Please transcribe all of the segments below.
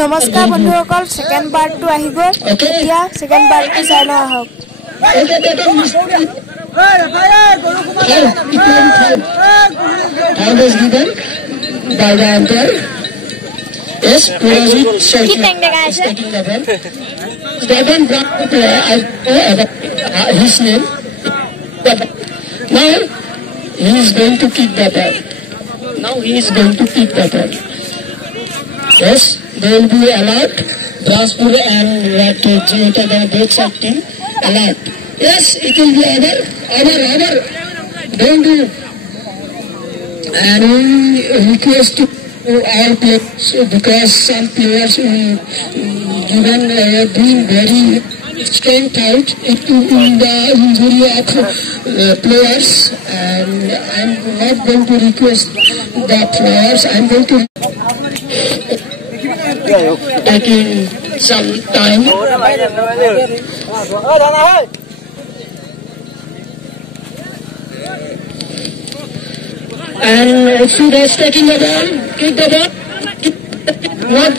নমস্কাৰ বন্ধুসকল, সেকেন্ড পাৰ্টটো আহিব। এতিয়া সেকেন্ড পাৰ্টটো চাই লওঁ আহক। Yes, his name. Now he is going to kick the ball. Yes, they will be allowed. Transpur and the both side team allowed. Yes, it will be over. Don't do. And we request to our players because some players given being very strength out in the injury of players, and I'm not going to request the players. I'm going to taking some time. And if he is taking the ball, kick the ball, not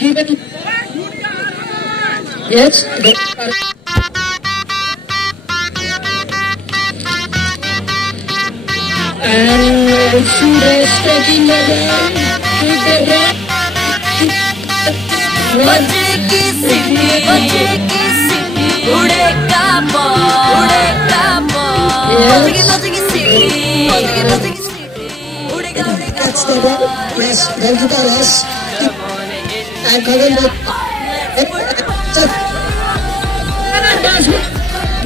give it. Yes. And if he is taking the ball, kick the ball. बजे की city उड़ेगा ball बजे की city उड़ेगा Catch the ball. Yes, goalkeeper has and Karan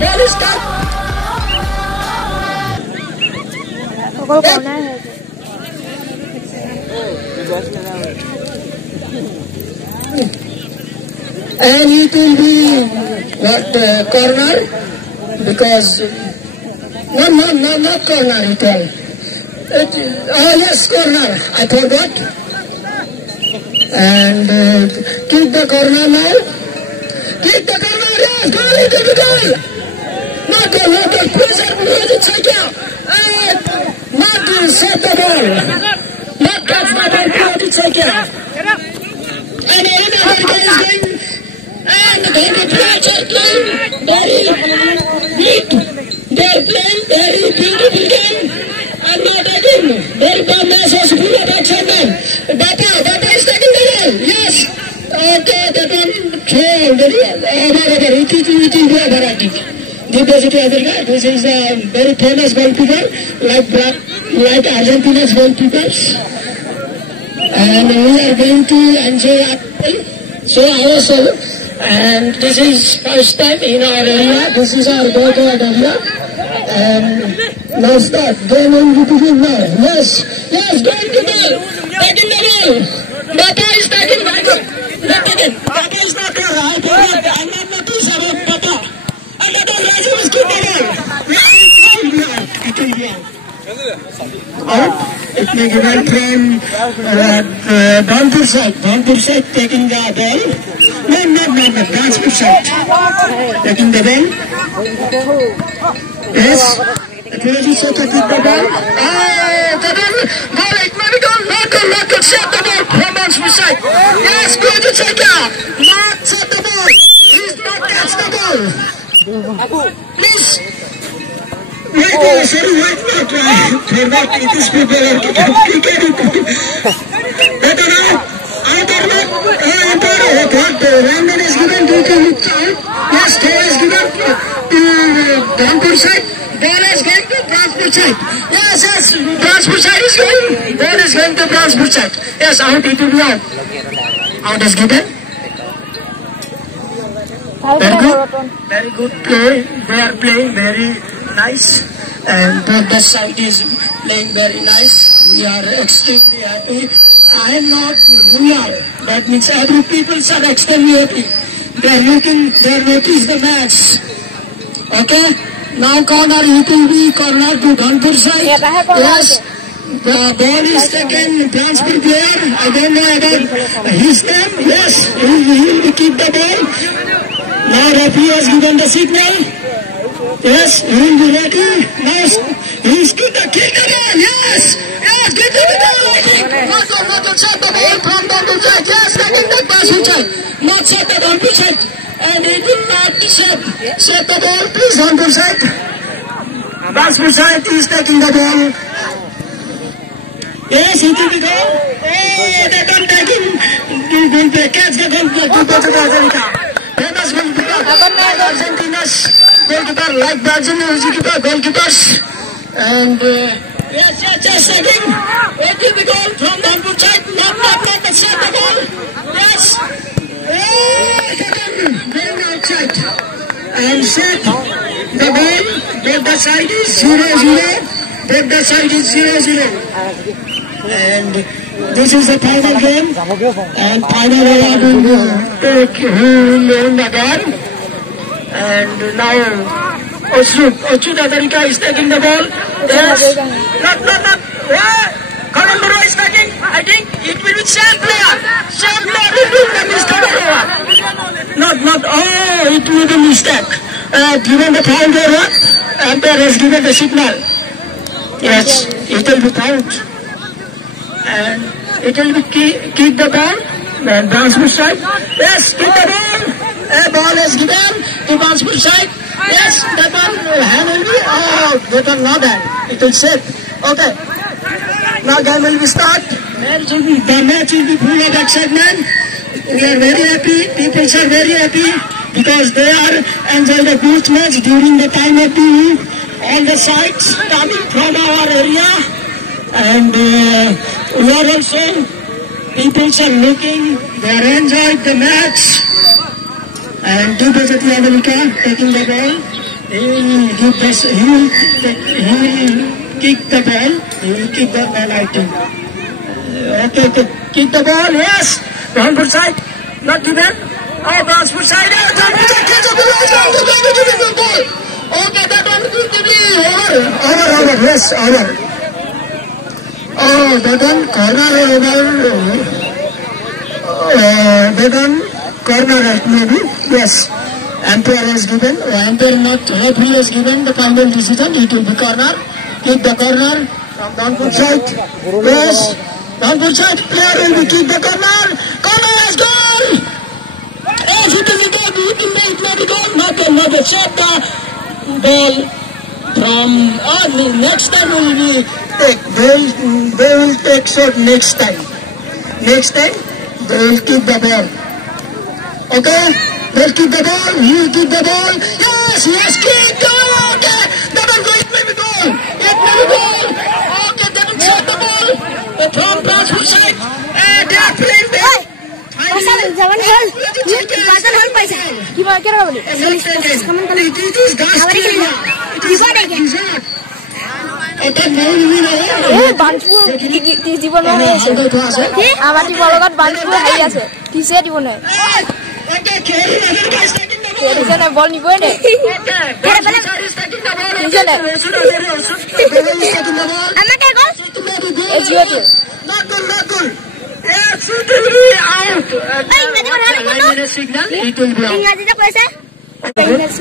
ball is cut. And it will be corner because not corner at all. Yes, corner. I forgot. And kick the corner now. Kick the corner. Yes, goal. It will be goal. Not goal. Pressure. Check out. And not to set the ball. Not catch the ball. To check out. And another guy is going. And the players are playing very weak. They are playing very beautiful game. And not again. Very bad match was full of action then. Bata is taking the ball. Yes. Okay, that one throw. This is a very famous goalkeeper, like Argentina's goalkeepers. And we are going to enjoy so also. And this is first time in our area. This is our backyard area. And now start. Game on beautiful now. Yes, going to ball. Taking the ball. Bata is taking Bata is not there. I forgot. I'm not notice about Bata. And Bata Rajiv is good ball. It will be out. Out. It may be well from Bhampur side taking the ball. No, Transpur side. Taking the ball. Yes. Really so to kick the ball. The ball. It may be gone. Not to set the ball from Transpur side. Yes, go to check out. Not set the ball. Please not catch the ball. Please. Wait, sorry, wait, not for that it is people are Randon is given to yes, throw is given to Bhampur side. Ball is going to Transpur side. Yes, Transpur side is going. Ball is going to Transpur side. Yes, out it will be out. Out is given. Very good play. They are playing very nice. And both the side is playing very nice. We are extremely happy. I am not, we are. That means every people are extremely happy. They notice the match. Okay? Now corner, it will be corner to Bhampur side. Yes. The ball is taken, Transpur player. I don't know about his name. Yes, he will keep the ball. Now referee has given the signal. Yes, he will be ready. Now He's good to kick the ball. Yes. Yes. Good to the ball. Not to set the ball from the side. Yes. Taking the pass inside. Not set the ball to set. And he will not set the ball. Please on to set. Basket side is taking the ball. Yes, he took the goal. Oh, they don't take him. Will catch the goal. Goalkeeper to Argentina. Famous goalkeeper. Argentina's goalkeeper like Brazil goalkeepers. And yes, taking. What will the goal from the good side? Not the set the ball. Yes. Oh, very outside. And set the ball. Both the side is 0-0. Both the side is 0-0. And this is the final game. And finally I will take him on the ball. And now Ochud Adarika is taking the ball. Yes. Not. Colombo is taking. I think it will be same player. Same player will do the mistake. Not. Oh, it will be a mistake. Given the foul there, umpire has given the signal. Yes, it will be fouled. And it will be kick the ball. Then Bransford side. Yes, kick the ball. A ball is given to Bransford side. Yes, that one hand will be out. That one not hand. It will set. Okay. Now game will be start. The match will be full of excitement. We are very happy. People are very happy because they are enjoying the good match during the time of the all the sides coming from our area. And we are also, people are looking, they are enjoying the match. And Dubajati America taking the ball. He will kick the ball. He will kick the ball, I think. Okay, kick the ball, yes. Bransford side, not given. Oh, Bransford side, yes. Okay, that one will be over, yes, over. Oh, they done corner right maybe. Yes. Umpire has given. Umpire not referee has given the final decision. It will be corner. Kick the corner from Bransford side. Yes. Bransford side player will be kick the corner. Corner has gone. Yes, it will be goal. It may be goal. Not a shot the ball from next time will be. They will take shot next time. Next time, they will kick the ball. Okay? They'll kick the ball. He will kick the ball. Yes, kick the ball. Okay. That will go. It may be goal. It may be goal. Okay, they will shot the ball from Bransford side. And they are playing there.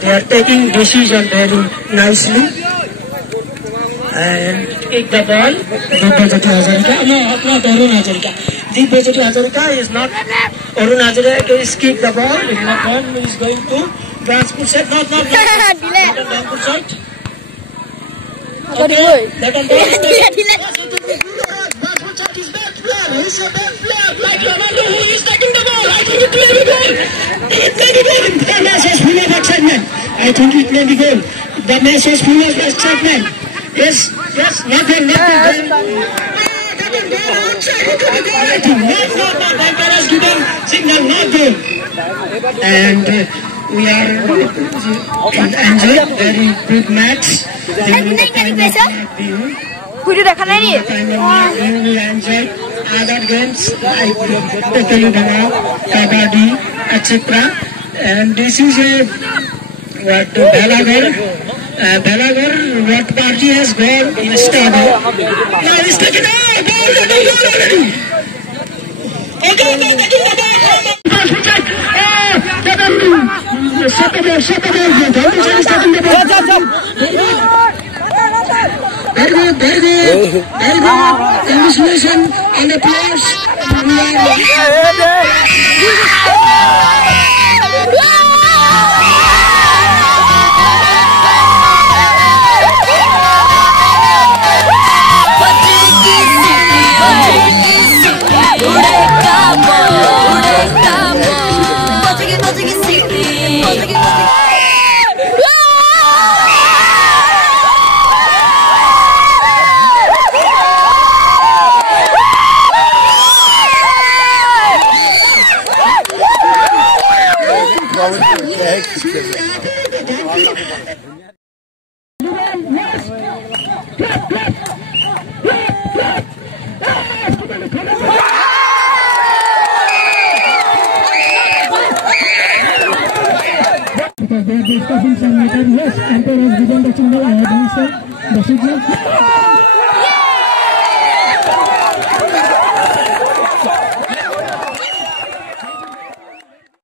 They are taking decision very nicely. And kick the ball. Dibajati Hazarika. No, not Arun Hazarika. Dibajati Hazarika is not. Arun Hazarika is kick the ball. If not one is going to Bransford side. Not Bransford side. Okay. Let him Bransford side is bad player. He's a bad player. Like Ronaldo who is taking the ball. I think it may be goal. It may be goal. The match is full of excitement. I think it may be goal. The match is full of excitement. Yes, nothing. Umpire has given signal, not goal. And we are enjoying very good match. We will enjoy other games like Tekeludana, Kabaddi, etc. And this is Belagar, what party has gone in stadium. Now he's taking out ball, already. Okay, taking the ball. Shut the ball. Very good, very good. Very good. Congratulations on the players. Because they are discussing some matter, yes, Emperor has given the signal, I have answered the signal.